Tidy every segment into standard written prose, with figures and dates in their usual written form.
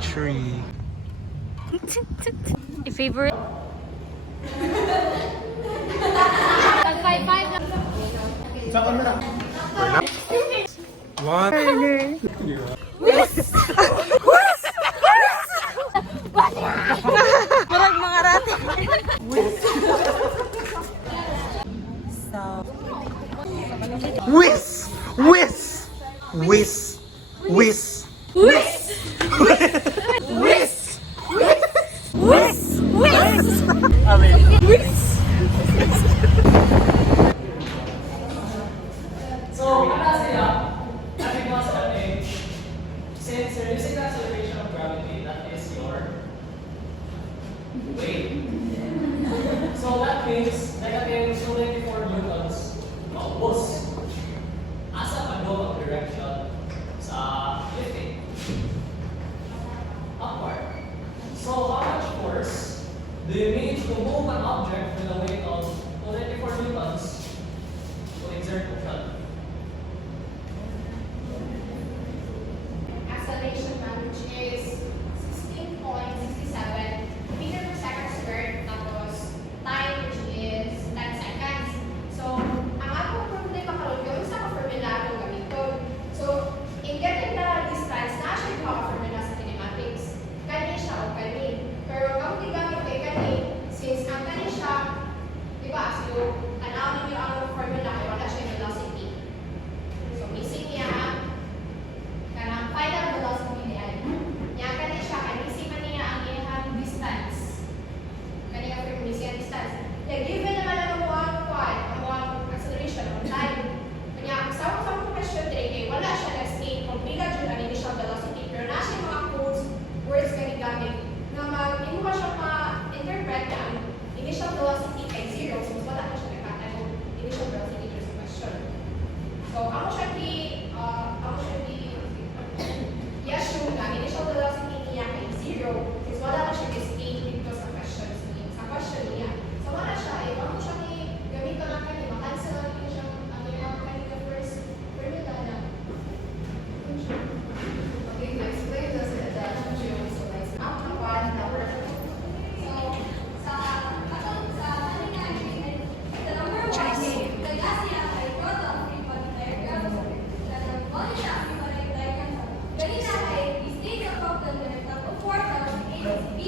Tree. Your favorite? One. Parang mga rati. Whiz! Whiz! Whiz! Whiz! Whiz! Whiz! Whiz! Whiz! I mean, Whiz! So, since you're using the acceleration of gravity, that is your weight. So that means negative 294 newtons maubos asa madong ang direction sa lifting upward. So how much force do you need to move an object with a weight of 294 newtons to exert motion? Acceleration which is 16.67 meter per second squared, tapos time which is 10 seconds. So, ang akong problema karon yung isa ka formula akong gamiton. So, in getting the distance, na siya yung mga formula sa kinematics. Kani siya o kani. Pero ang gigamit kay kani, since ang kani siya, di ba, so, tanawin niyo ang formula kay wala siya yung velocity. So, missing niya kanang final velocity niya. Niya kani siya, kanisi man niya ang iyang distance. Kani ang frequency ang distance. Yeah, given naman ang ang acceleration, ang time. Kanya, sa question today, kay wala siya nag-state kung pila dyan ang initial velocity. Pero na siya mga codes, words kani gamit, na hindi mo siya ma-interpret na ang initial velocity kay zero, so wala ka siya nagkatay kung initial velocity dyan sa question. So, ako siya i-assume na initial velocity niya kay zero, is wala na siya i-state dito sa question niya. So, wala siya, ako siya gamit ko lang kanina, cancel lang niya siya, ang iyang kanina first formula na. Okay, explain the geometry. So, after one, number. So, sa kanina, the number one, the gas niya ay total free body diagram. The body niya free body diagram. Kanina ay state of problem na nagtapos 4 from A to B.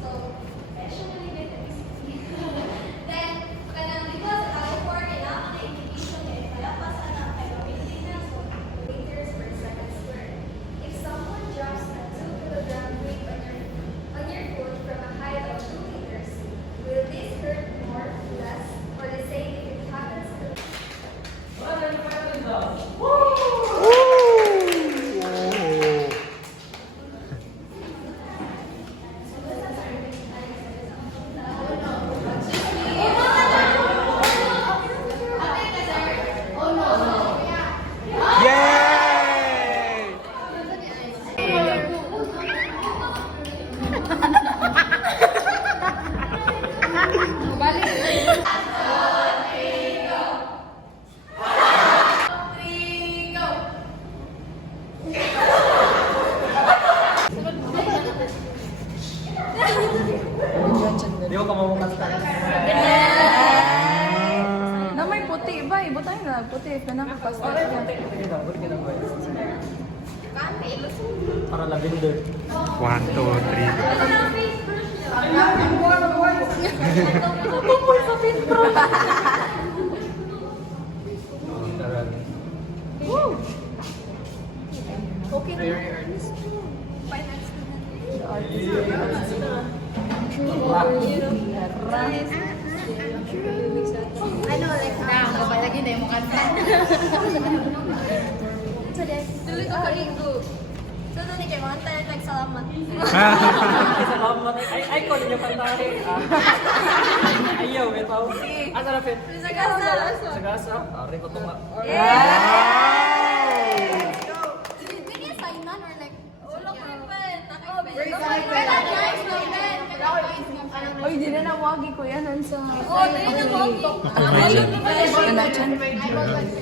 So, professionally get the then, kanang dito sa tao 4 kailangan na indication niya kaya pasan ang capability na so meters per second squared. If someone drops a 2 kilogram weight on your foot from a height of 2 meters, will this hurt more, less, or the same if it happens to yay! Di ko kamamukan sa Na may puti ba? Ibutay na puti. Pinakapas na siya. para lavender. 1, 2, 3. Okay. Very earnest. ano, like, lagi na yung kanta. Tuloy ko kalingo. So, doon kayo, mga tayo nagsalamat. Salamat. Ay, ko ninyo kantahin. Ayaw, bitaw. Asa na, Fit? Sa gasa. Sa gasa? Ari ko tunga. Hindi niya signan or like, ulo ko rin pa. Oy, di na nawagi ko yan. Sa... Oh, dali na mo.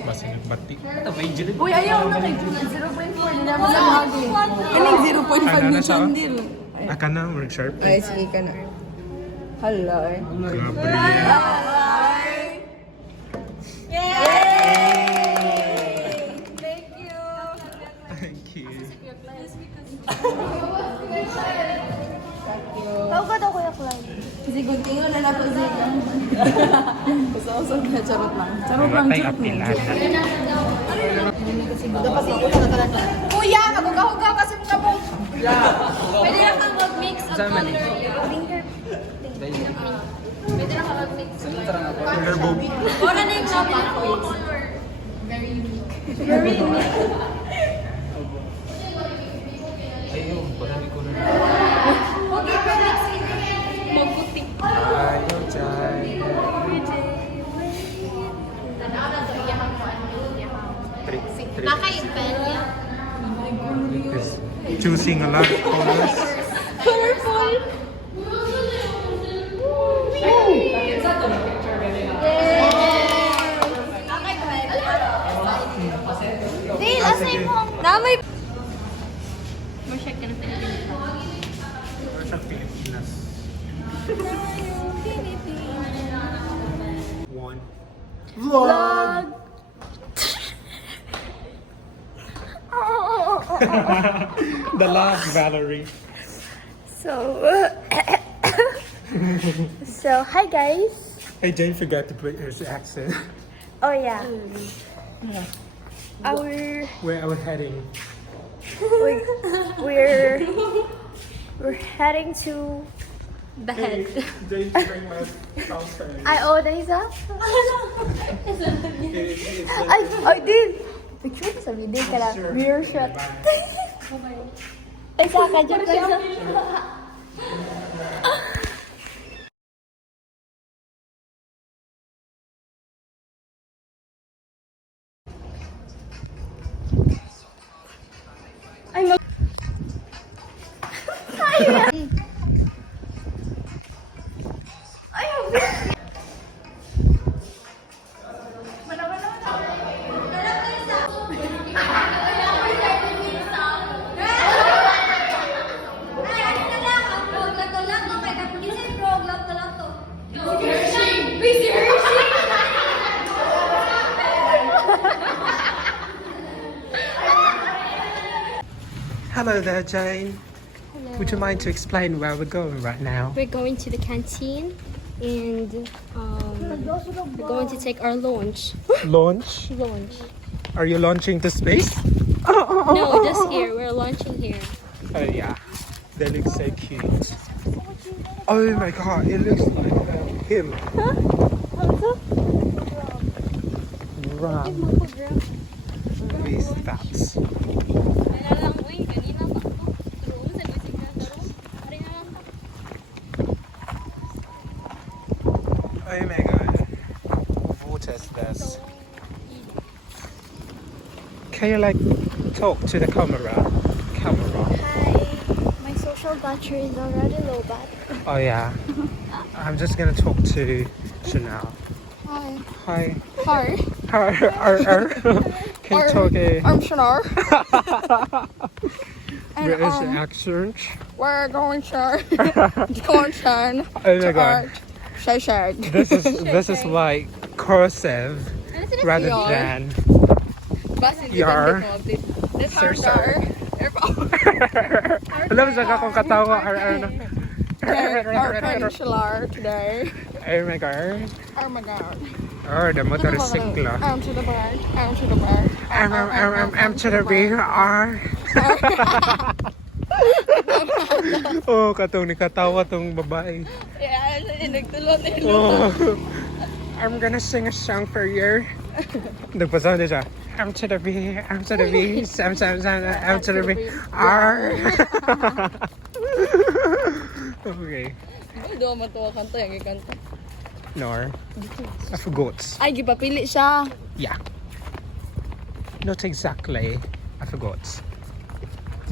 Basta nagbati. Ito ba yung Uy, ayaw na kay 0.4. Di naman nawagi. Kaning 0.5 Ano na na siya? chandil. Aka na, work sharp. Ay, sige ka na. Hala eh. Gabriel. Thank you. Thank you. Tawag daw Kuya Clyde. Sigod tingin na nato siya. Usap-usap na, charot lang. Charot lang, Matay charot lang. apilan. Kuya, magugahugaw kasi mga po. Pwede na kang mag-mix of color. Finger. Pwede na kang mag-mix. Finger bob. Wala na yung sabi na color. Very unique. Very unique. Mabuti. Ayaw, Jai. Three. Naka-pen niya. Is choosing a lot of colors. Colorful. Dale, asay mo. Namay. Masyag ka na Sa Pilipinas. One. Vlog! The last Valerie. So hi guys. Hey, Jane forgot to put his accent. Oh yeah. Where are we heading? We're heading to the head. Jane, bring my salsa. Oh, there is a. I did. Picture ko sa video ka lang. Mirror shot. Ay, saka dyan ka sa. Hello there, Jane. Would you mind to explain where we're going right now? We're going to the canteen and we're going to take our lunch. Launch? Lunch. Are you launching to space? No, just here. We're launching here. Oh yeah, they look so cute. Oh my god, it looks like him. Ram. Who is that? Oh my god, what is this? Can you like talk to the camera? Hi. My social battery is already low, but. Oh yeah. I'm just gonna talk to Chanel. Hi. Hi. Hi. Can you talk a I'm Shanar. British accent? We're going to Wisconsin. Oh my god. Shag. This is like cursive rather Yar. than Basta Yar. This Sir, is sir. Alam mo sa akong katawa our peninsular today. Oh my god. Oh my god. Oh, the motorsiklo. I'm to the bar. I'm to the bar. I'm to the BR. Oh, katong nikatawa tong babae. Yeah, nagtulot Oh, I'm gonna sing a song for you. Nagpasaw na siya. I'm to the B, I'm to the B, I'm to the B, R. Okay. Doon matuwa kanta yung ikanta. No, I forgot. Ay, gipapili siya. Yeah. Not exactly. I forgot.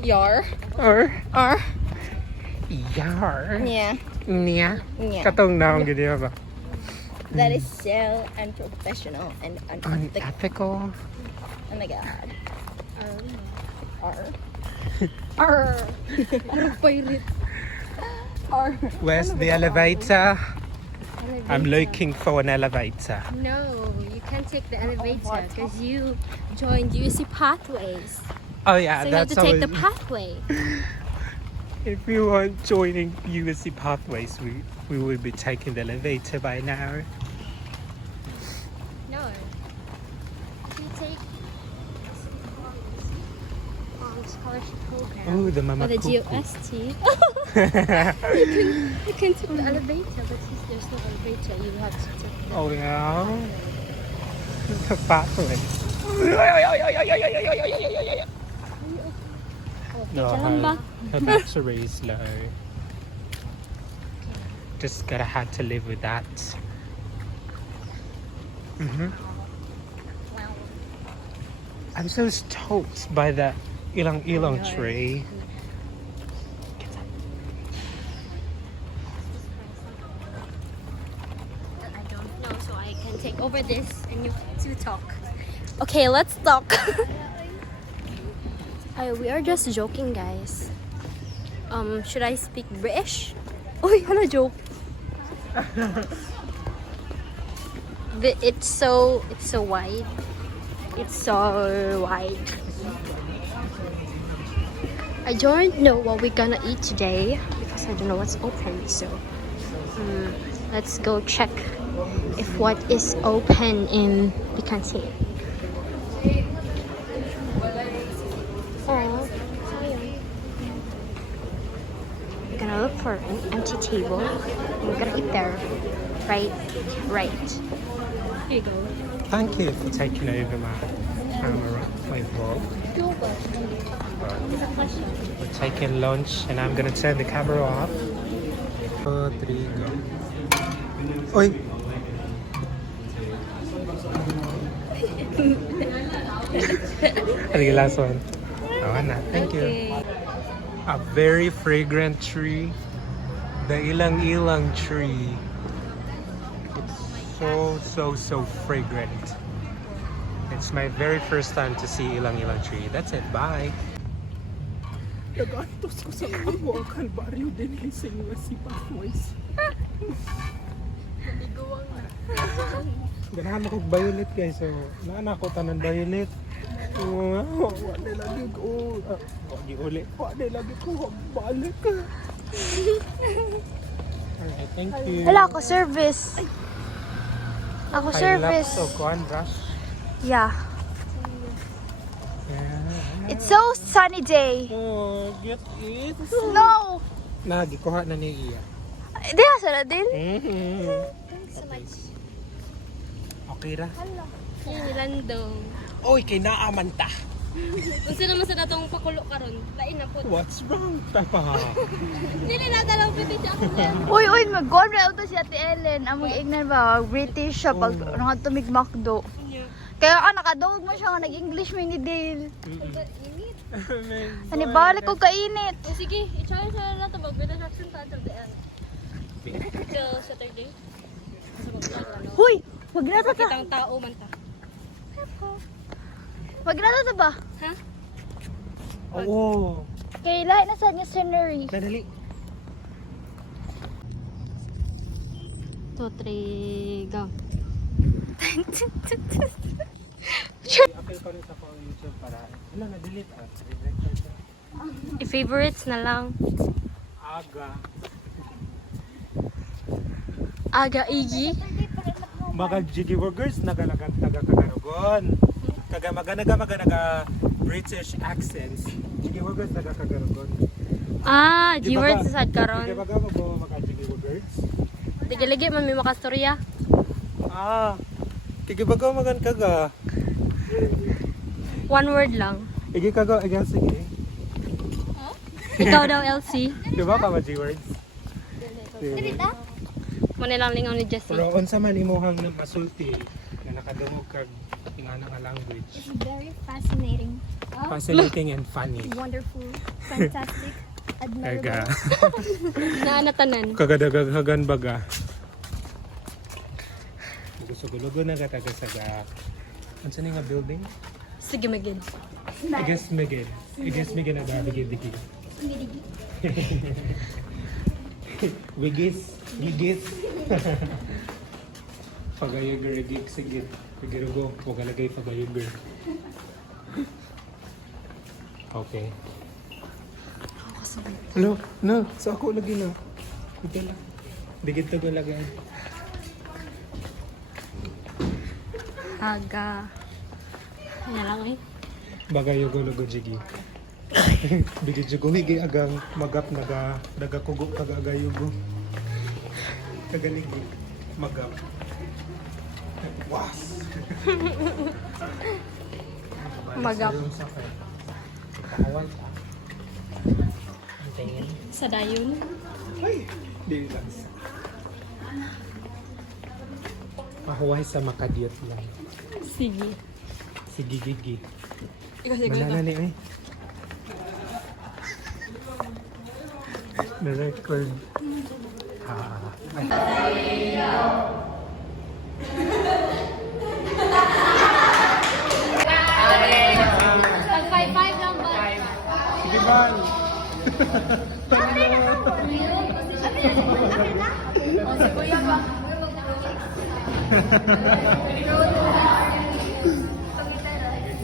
Yar. Or, Ar. yar. Yeah. Niya. Yeah. Katong naong ganyan ba? That is so unprofessional and unethical. Unethical. Oh my god. Ar. Arr! Murag pirate. Where's the elevator? I'm Elevator. looking for an elevator. No, you can't take the elevator because you joined USC Pathways. Oh yeah, So you have that's to take the always- pathway. If we weren't joining USC Pathways, we would be taking the elevator by now. No. If you take scholarship program Oh, the mama or the cookie. GOST, you can take the elevator, but since there's no elevator, you have to take the Oh yeah. The pathway. No, Jalan ba? her battery is low. Just gotta have to live with that. I'm so stoked by the ilang tree. I don't know, so I can take over this and you two talk. Okay, let's talk. We are just joking, guys. Should I speak British? Oh, hala joke. It's so wide. It's so wide. I don't know what we're gonna eat today because I don't know what's open. So let's go check if what is open in Bicante. We're gonna look for an empty table and we're gonna eat there. Right. Here you go. Thank you for taking over my camera, my vlog. We're taking lunch and I'm gonna turn the camera off. 4, 3, go. Oi! Okay, last one. Oh, na. Thank you. A very fragrant tree. The ilang tree. It's so fragrant. It's my very first time to see ilang tree. That's it. Bye. Nagantos ko sa Kalboakan Barrio din sa USC PATHWAYS. Ganahan ako violet guys. So, naanak ko tanan violet. Wala lagi ko. Wala uli. Wala lagi ko. Balik ka. Alright, thank you. Wala ako service. Ako service. So, kuhan, brush. Yeah. Yeah. It's so sunny day. Oh, get it. Snow. Nagikuha na ni Iya. Di sa din. Thanks so much. Okay ra. Yan, nilandong. Oy, kay naaman ta. Unsa naman sa natong pakulo karon? Lain na po. What's wrong? Tapa. Dili na dalaw piti siya ako. Uy, mag-go na auto si Ate Ellen. Among ignan ba, British siya pag nakatumig McDo. Kaya nakadawag mo siya nga nag-English mo ni Dale. Ani balik ko kainit. Oh, sige, i-try sa na to mag-British accent pa until the end. Till Saturday. Sa ano? Huy, wag na ta. Kitang tao man ta. Wag na ta ba? Ha? Oo. Kay lahat na sa niya scenery. Nadali. 2, 3, go. Apil ko rin sa phone YouTube para wala na delete I-favorites na lang. Aga Iggy. Mga Jiggy Burgers nagalagan taga Kagarugon. Kaga maganaga British accents. Jiggy Burgers taga Kagarugon. Ah, G-words sa sad Di karon. ba ga mo mga Jiggy Burgers? Tigiligi man may makastorya. Ah. Kigi baga magan kaga. One word lang. Igi kaga, igi sige. Ikaw daw, LC. Di ba ka ma-G-words? Manilang lingaw ni Jessie. Pero unsa man imuhang masulti na nakadungog kag ingana nga language. Very fascinating, Fascinating and funny. wonderful, fantastic, admirable. Kaga. Naanatanan. Kagadagaghagan baga. Gusto gulugo na kataga saga. Unsa ni nga building? Sige, magid. Igasmigin. Igasmigin na ba? Bigid-bigid. Wigis. Wigis. Pagayager. Igig. Sigit. Pigirugo. Huwag alagay pagayager. Okay. Hello? No. So ako lagi na. Ito lang. Digit ko lagay. Aga. Ano lang eh. Bagayago logo jigi. Bigid jugo higi agang magap naga kugo kagagayugo. Kagaligi magap. Was. Magap. Kawan. Tingin. Sa dayon. Ay, di lang. Pahuway sa makadiyot lang. Sige. Sige gigi. Ikaw sige Manana ni ay. Na-record. Pag 5-5 lang ba? Sige man.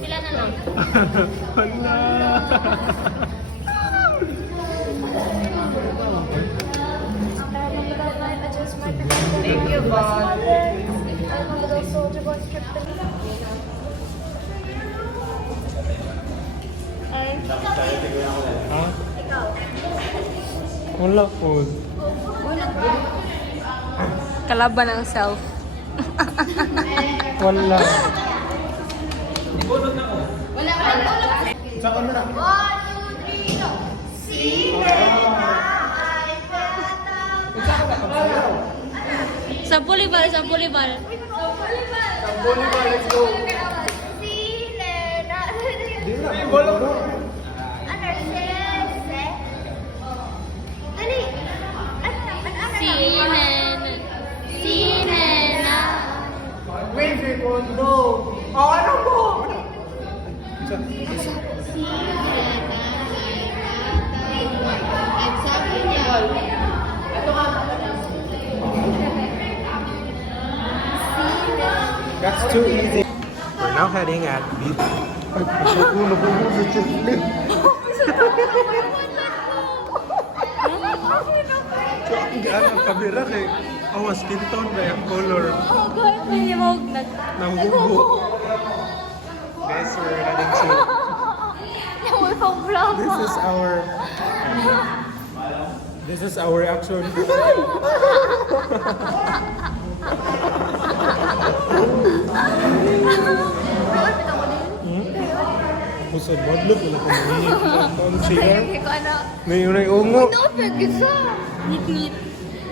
Sila na lang. Hala. Thank you, boss. I'm a little soldier boy stripped in. Ay, Ha? Wala po. Kalaban ng self. Wala. Sa camera. 1, 2, 3, go. Sa volleyball, sa volleyball. Let's go. Sinena. Wait, no. Oh, ano po? That's too easy. We're now heading at beach. Ang kamera kay awas skin tone ba yung color Oh, God. May mo ng bubo. Guys, we're heading to this is our actual Pusod modlo pala ko ni concealer. Ngayon ay ungo. Pagkit sa. Ngit-ngit.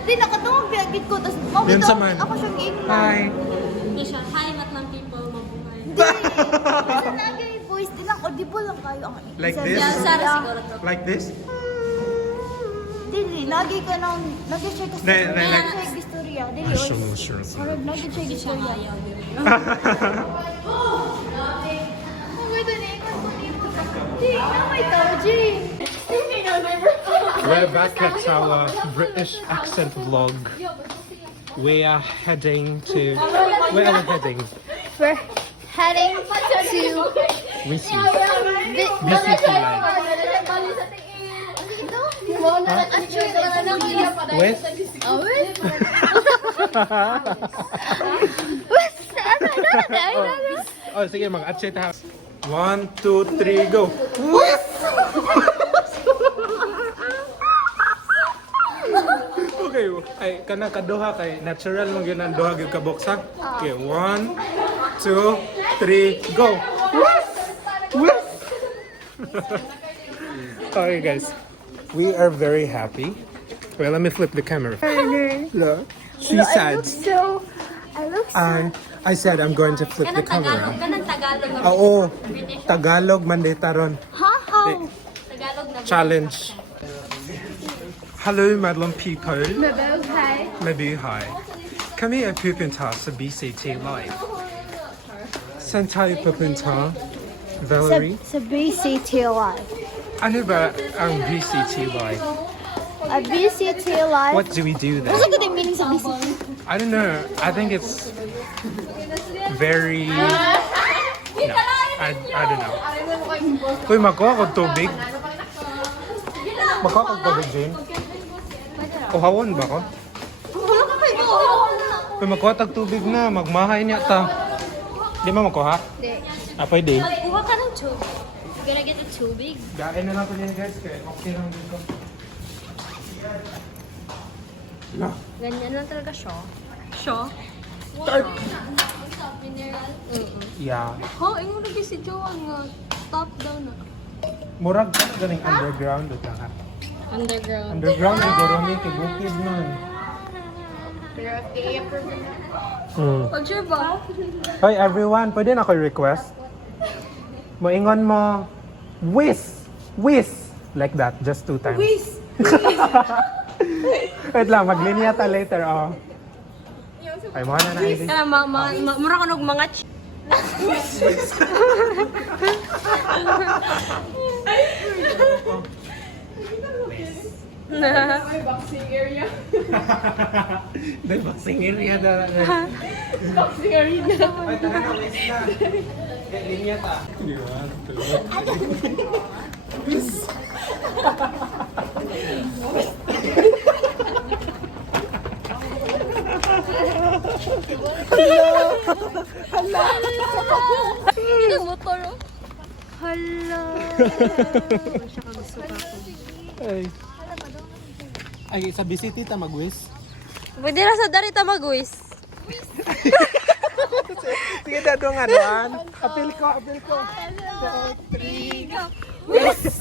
Di, nakatungog pagkit ko. Tapos, Yan sa man. ako siyang ignan. Hi. Hindi siya. Hi, Matlang people. Mabuhay. Di. Kasi nagay voice din lang. Audible lang kayo. Ang Like isa this? niya. Sara siguro to. Like this? Dili, lagi ka nang, lagi siya ka Ne, ne, like- siya istorya. Dili, Sure, oy. sure. Harag, lagi siya istorya. Ayaw din. Ito na, ikot ko dito. Di, may tao, Jay. We're back at our British accent vlog. We are heading to. Where are we heading? We're heading to Wisi. BCT line. West? Oh, sige, mag-atsit ha. 1, 2, 3, go! Okay, ay kana kaduha kay natural mong yun ang duha gyud ka box ha. Okay, 1, 2, 3, go! Okay guys, we are very happy. Well, let me flip the camera. Look, she said. I look so. I said I'm going to flip the camera. Kanang Tagalog. Oo, Tagalog mandetaron. How? Tagalog na. Challenge. Hello, Madlam people. Mabuhay. Mabuhay. Kami ay pupunta sa BCT Live. Saan tayo pupunta? Valerie? Sa BCTLI. Ano ba ang VCTY? A BCTLI. What do we do there? Ano ko din meaning sa BCT? I don't know. I think it's very... No, I don't know. Uy, makuha ko tubig. Makuha ko tubig, Jane. Uhawon ba ko? Uy, makuha tag tubig na. Magmahay niya ta. Di ba makuha? Hindi. Ah, pwede. Kuha ka ng tubig. You gonna get the tubig? Gain na lang ko niyan, guys. Kaya okay lang dito. Ganyan lang talaga siya. Mineral? Yeah. Ho, ingon na si Joan nga. Top down na. Murag ka na ganing underground. Ito ha. Underground. Underground ay goroni kay bukid man. Pag-sure ba? Hoy everyone, pwede na ako request? Moingon mo, whiz! Whiz! Like that, just 2 times. Whiz! Wait lang, maglinya ta later, oh. Ay, mo na ID. Mura ko ng mga May boxing area. Dahil boxing area na. Boxing area. Ay, tara na, whiz na. Linya ta. Di ba? Hindi motor. Hala. Siya ka gusto pa ako. Ay, sa BCT ta mag-whiz. Pwede na sa darita mag-wish. Sige, dado nga doon. Apil ko, apil ko. 2, 3, go. Whiz!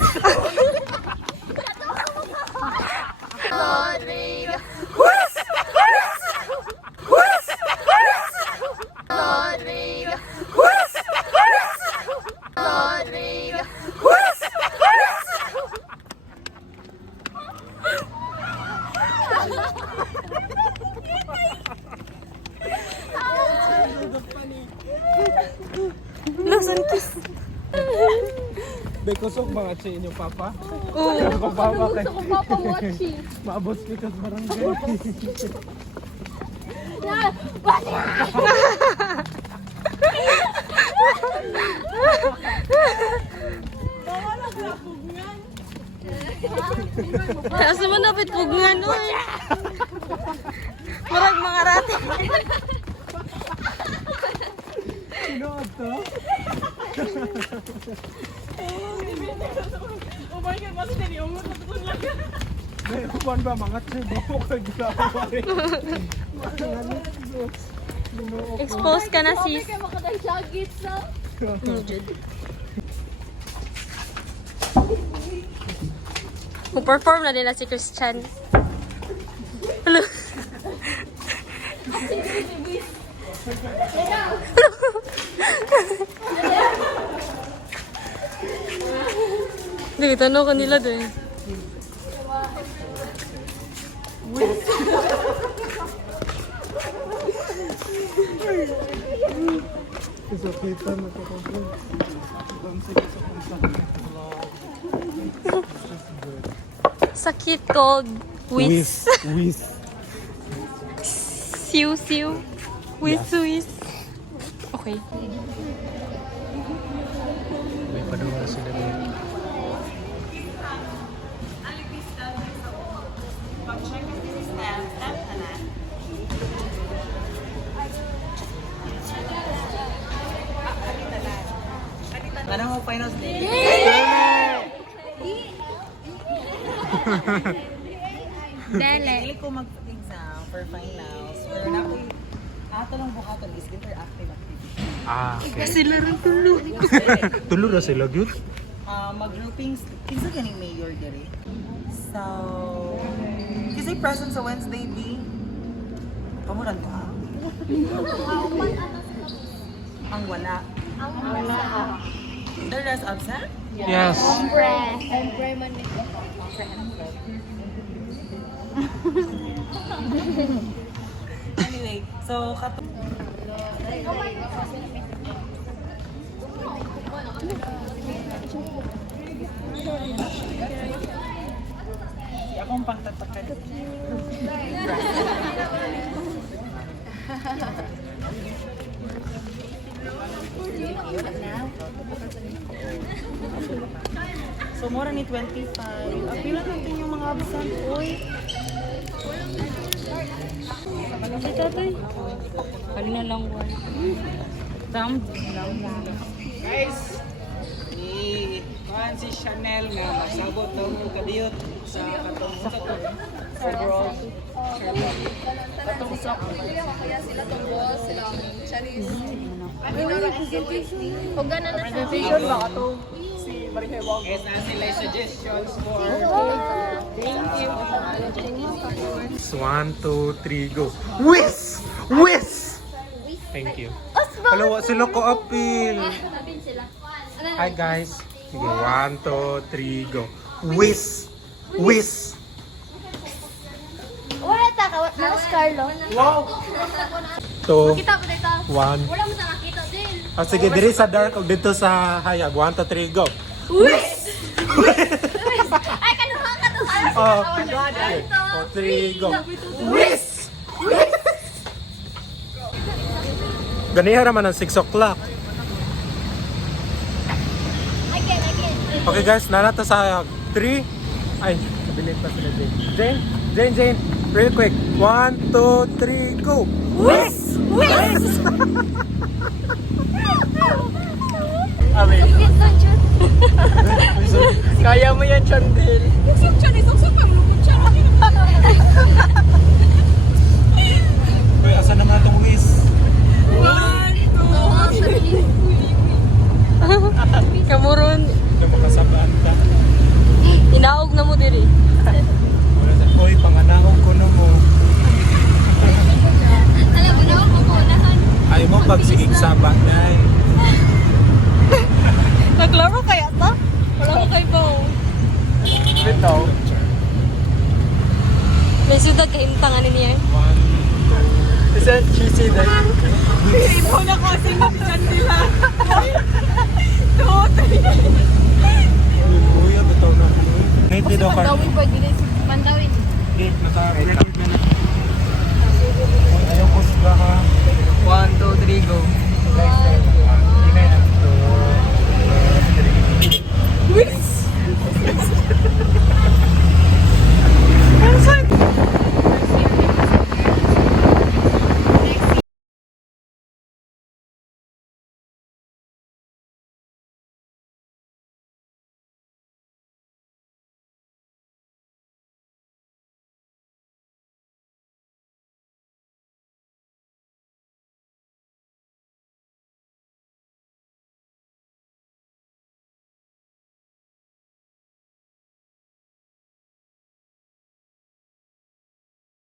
Lawson kiss. Bekusok mga sa inyong papa. Oo. Ako papa kay. Gusto ko papa watching. Maabot kita sa barangay. Asa mo napit pugngan oy. Marag mga rati. Sino to? Oh my God, bakit hindi umot na ito lang? May upan ba mga chibo kay gaway. Expose ka na sis. Kaya makadang-jagit sa... Mag-perform na nila si Christian. Hello. Hindi, tanong ko nila doon. Kita na ko. Sakit cold. Whiz. Whiz. Siw-siw. Whiz-whiz. Okay. May paduwa sila dito. Ano mo finals day? Dele. Dili ko mag-exam for finals. Pero na ko ato lang buhaton is interactive activity. Ah, okay. Sila rin tulog. Tulo na sila, good? Mag-groupings, kinsa ganing mayor diri. So, kasi present sa Wednesday di. Kamulan ka? Ang wala. The rest absent? Yes. Anyway, so Akong pangtatakan. So, more ni 25. Pila natin yung mga absent, oy. Ay, tatay. Kanina lang one. Round. Guys, ni kuhan si Chanel nga magsabot daw mo kabiyot sa katong overall. Katong sok. Kaya sila tong boss, silang Chinese. Kung gana na siya. Presentation ba ito? Si Maria Wong. Guys, na sila suggestions for... Thank you. 1, 2, 3, go. Whiz! Whiz! Thank you. Hello, sila ko appeal. Hi guys. Sige, 1, 2, 3, go. Whiz! Whiz! Wala ta ka, mas Carlo. Wow! 2, Kita po dito. 1. Wala mo sa nakita din. Ah, sige, diri sa dark o dito sa hayag. 1, 2, 3, go. Ay, kanuha ka to. Oh, 3, go. Whiz! Ganiha naman ang 6 o'clock. Again. Okay guys, nalata sa 3. Ay, nabilit pa sila Jane. Jane, real quick. 1, 2, 3, go. Whiz! Whiz! Amen. Kaya mo yan, Chandel. Uy, asa naman itong whiz? Kamuron. Yung makasabaan ka. Inaog na mo diri. Uy, panganahog ko na mo. Alam mo na ako po. Ay mo pagsigig saba, day. Naglaro kaya ta? Wala ko kay Bo. Bitaw. May sudag kahimtangan niya. 1, Isn't cheesy that? Ikaw na ko sing Chandel ha. 2, 3. Kuya, bitaw na. Ngayon daw ka. Dawin pa, gilis. Mandawin. Okay, naka-record na na. Ayaw ko sila ha. 1, 2, 3, go. Guys, 1, 2, 3. Whiz!